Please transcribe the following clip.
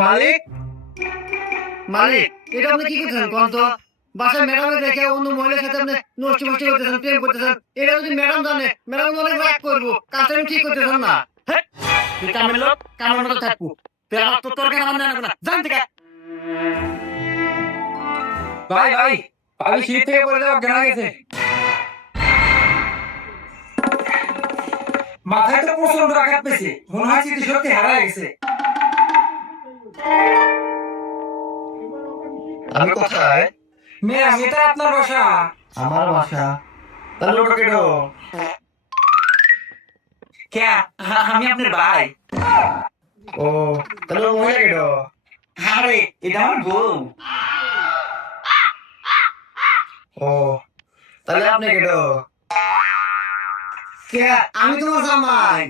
মালিক মালিক এটা আপনি কি করতেছেন কোন তো বাসায় ম্যাডামের রেখে অন্য মহিলার সাথে আপনি নষ্টি ফষ্টি করতেছেন প্রেম করতেছেন এটা যদি ম্যাডাম জানে ম্যাডাম অনেক রাগ করবো কাজটা আমি ঠিক করতেছেন না তুই কামের লোক কামের মতো থাকবো তুই আমার তোর কেন আমার জানাবো না জান থেকে ভাই ভাই আমি সিঁড়ি থেকে পড়ে যাওয়া অজ্ঞান হয়ে গেছে। মাথায় তো প্রচন্ড আঘাত পেয়েছে, মনে হয় স্মৃতিশক্তি হারায় গেছে। আমি কোথায় ম্যাম, এটা আপনার বাসা। আমার বাসা তাহলে ওটা কেন কে? আমি আপনার ভাই। ও তাহলে ও মহিলা কেন আরে এটা আমার বউ। ও তাহলে আপনি কেন কে আমি তোমার জামাই